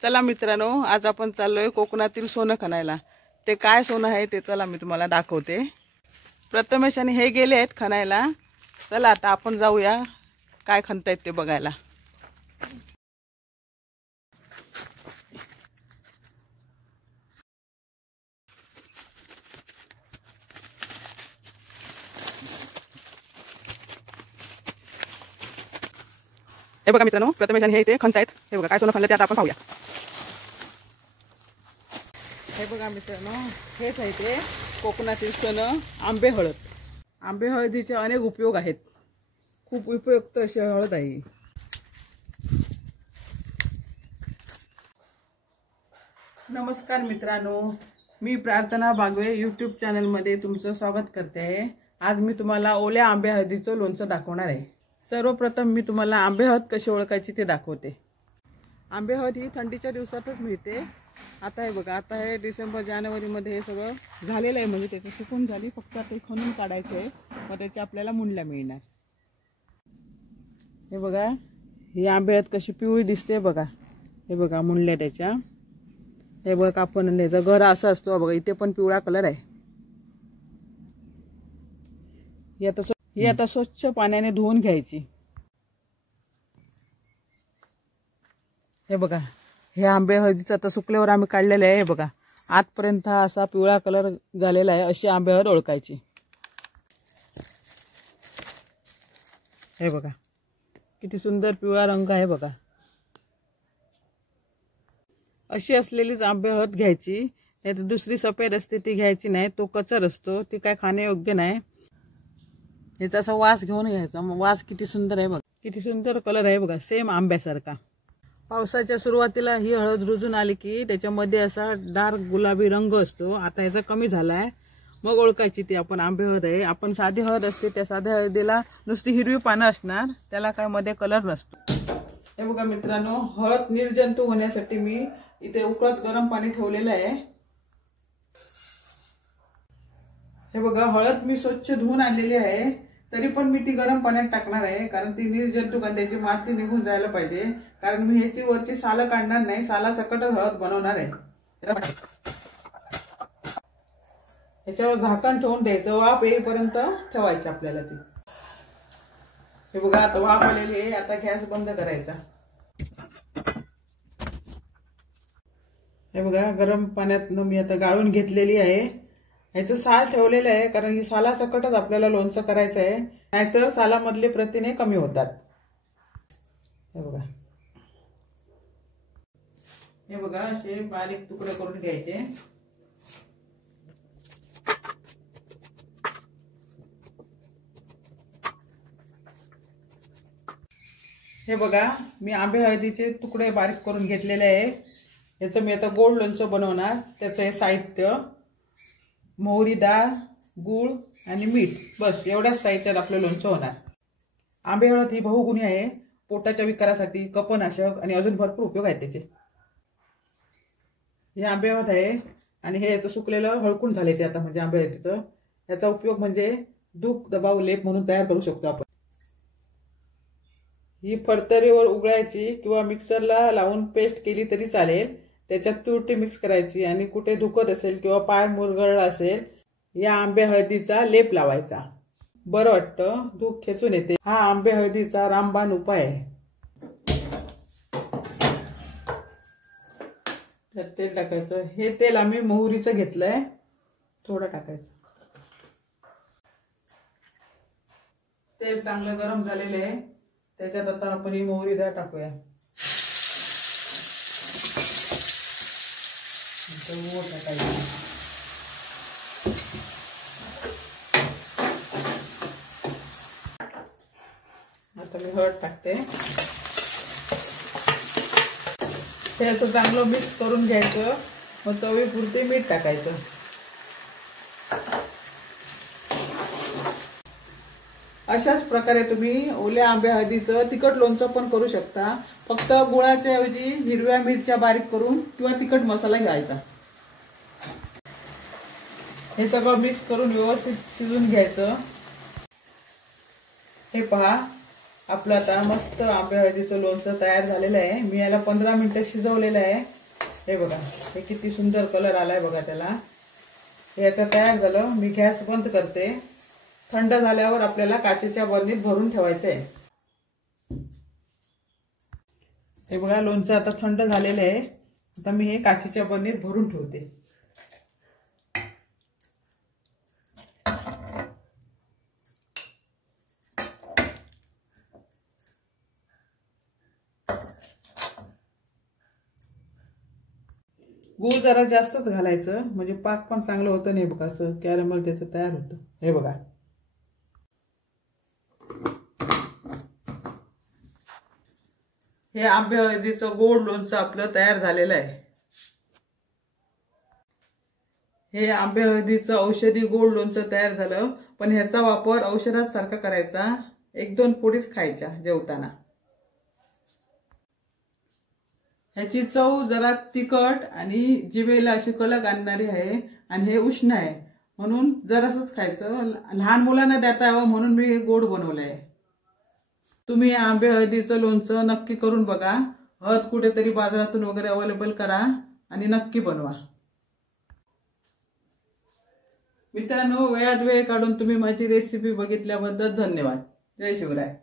चला मित्रांनो, आज आपण चाललोय कोकणातील सोनं खणायला। ते काय सोनं आहे ते चला मी तुम्हाला दाखवते। प्रथमेश आणि हे गेले आहेत खणायला। चला आता आपण जाऊया काय खणतायत ते बघायला। हे बघा मित्रांनो, प्रथमेश आणि हे इथे खणतायत। हे बघा काय सोनं खणलं ते आता आपण पाहूया। हे बघा मित्रांनो, हेच आहे ते कोकणातील सोनं आंबे हळद। आंबे हळदीचे अनेक उपयोग आहेत। खूप उपयुक्त अशी हळद आहे। नमस्कार मित्रांनो, मी प्रार्थना बागवे यूट्यूब चॅनल मध्ये तुमचं स्वागत करते आहे। आज मी तुम्हाला ओल्या आंबे हळदीचं लोणचं दाखवणार आहे। सर्वप्रथम मी तुम्हाला आंबे हळद कशी ओळखायची ते दाखवते। आंबे हळद ही थंडीच्या दिवसातच मिळते। आता हे बघा, आता हे डिसेंबर जानेवारी मध्ये हे सगळं झालेलं आहे, म्हणजे त्याचं सुकून झाली, फक्त ते खणून काढायचे आहे, मग त्याचे आपल्याला मुंडल्या मिळणार। हे बघा, ही आंबे हळद कशी पिवळी दिसते बघा। हे बघा मुंडल्या त्याच्या। हे बघा आपण त्याचा गर असा असतो बघा, इथे पण पिवळा कलर आहे। ही आता स्वच्छ पाण्याने धुवून घ्यायची। हे बघा, हे आंबे हळदीचं आता सुकल्यावर आम्ही काढलेले आहे। हे बघा, आतपर्यंत हा असा पिवळा कलर झालेला आहे। अशी आंबे हळद ओळखायची। हे बघा किती सुंदर पिवळा रंग आहे बघा। अशी असलेलीच आंबे हळद घ्यायची, नाही तर दुसरी सफेद असते ती घ्यायची नाही, तो कचर असतो, ती काय खाण्यायोग्य नाही। याचा असा वास घेऊन घ्यायचा। मग वास किती सुंदर आहे बघा, किती सुंदर कलर आहे बघा, सेम आंब्यासारखा। पावसाच्या सुरुवातीला ही हळद रुजून आली की त्याच्यामध्ये असा डार्क गुलाबी रंग असतो। आता याचा कमी झालाय, मग ओळखायची ती आपण आंबे हळद आहे। आपण साधी हळद असते, त्या साध्या हळदीला नुसती हिरवी पानं असणार, त्याला काय मध्ये कलर नसतो। हे बघा मित्रांनो, हळद निर्जंतुक होण्यासाठी मी इथे उकळत गरम पाणी ठेवलेलं आहे। हे बघा, हळद मी स्वच्छ धुवून आणलेली आहे, तरी पण मी ती गरम पाण्यात टाकणार आहे, कारण ती निर्जंतुक आणि त्याची माती निघून जायला पाहिजे। कारण मी ह्याची वरची सालं काढणार नाही, साला सकटच हळद बनवणार आहे। ह्याच्यावर झाकण ठेवून द्यायचं, वाफ येईपर्यंत ठेवायची आपल्याला ती। हे बघा, आता वाफ आलेली आहे, आता गॅस बंद करायचा। हे बघा, गरम पाण्यात मी आता गाळून घेतलेली आहे। ह्याचं साल ठेवलेलं आहे, कारण ही साला सकटच आपल्याला लोणचं करायचं आहे, नाहीतर सालामधले प्रथिने कमी होतात। हे बघा, हे बघा, असे बारीक तुकडे करून घ्यायचे। हे बघा, मी आंबे हळदीचे तुकडे बारीक करून घेतलेले आहे। याचं मी आता गोड लोणचं बनवणार। त्याचं हे साहित्य: मोहरी, डाळ, गूळ आणि मीठ, बस एवढ्याच साहित्यात आपलं लोणचं होणार। आंबे हळद ही बहुगुणी आहे, पोटाच्या विकारासाठी, कफनाशक आणि अजून भरपूर उपयोग आहेत त्याचे। हे आंबे हळद आहे आणि हे याचं सुकलेलं हळकून झाले ते आता, म्हणजे आंबे हळदीचं याचा उपयोग म्हणजे दुख दबाव लेप म्हणून तयार करू शकतो आपण। ही फडतरीवर उघडायची किंवा मिक्सरला लावून पेस्ट केली तरी चालेल। त्याच्यात तुरटी मिक्स करायची आणि कुठे दुखत असेल किंवा पाय मुरगळला असेल, या आंबे हळदीचा लेप लावायचा, बरं वाटतं, दुख खेचून येते। हा आंबे हळदीचा रामबाण उपाय आहे। त्यात तेल टाकायचं। हे तेल आम्ही मोहरीचं घेतलंय, थोडं टाकायचं। तेल चांगलं गरम झालेलं आहे, त्याच्यात आता आपण ही मोहरी डाळ टाकूया। आता मी हळद टाकते। हे असं चांगलं मिक्स करून घ्यायचं, मग चवीपुरते मीठ टाकायचं। अशाच प्रकारे तुम्ही ओल्या आंबे हळदीचं तिखट लोणचं पण करू शकता। फक्त गुळाच्या ऐवजी हिरव्या मिरच्या बारीक करून किंवा तिखट मसाला घ्यायचा। हे सगळं मिक्स करून व्यवस्थित शिजून घ्यायचं। हे पहा, आपलं आता मस्त आंबे हळदीचं लोणचं तयार झालेलं आहे. मी याला 15 मिनिटं शिजवलेलं आहे. हे बघा, हे किती सुंदर कलर आलाय बघा त्याला. हे आता तयार झालं. मी गॅस बंद करते. थंड झाल्यावर आपल्याला काचेच्या बरणीत भरून ठेवायचं आहे. हे बघा, लोणचं आता थंड झालेलं आहे. आता मी हे काचेच्या बरणीत भरून ठेवते. गूळ जरा जास्तच घालायचं, म्हणजे पाक पण चांगलं होतं. नाही बघा, असं कॅरमल त्याचं तयार होतं. हे बघा, हे आंबे हळदीचं गोड लोणचं आपलं तयार झालेलं आहे. हे आंबे हळदीचं औषधी गोड लोणचं तयार झालं. पण ह्याचा वापर औषधात सारखा करायचा. 1-2 फोडीच खायच्या जेवताना. ह्याची चव जरा तिखट आणि जिभेला अशी कलक आणणारी आहे. आणि हे उष्ण आहे, म्हणून जरासंच खायचं. लहान मुलांना देता यावं म्हणून मी हे गोड बनवलंय. तुम्ही आंबे हळदीचं लोणचं नक्की करून बघा. हळद कुठेतरी बाजारातून वगैरे अवेलेबल करा आणि नक्की बनवा. मित्रांनो, वेळात वेळ काढून तुम्ही माझी रेसिपी बघितल्याबद्दल धन्यवाद. जय शिवराय.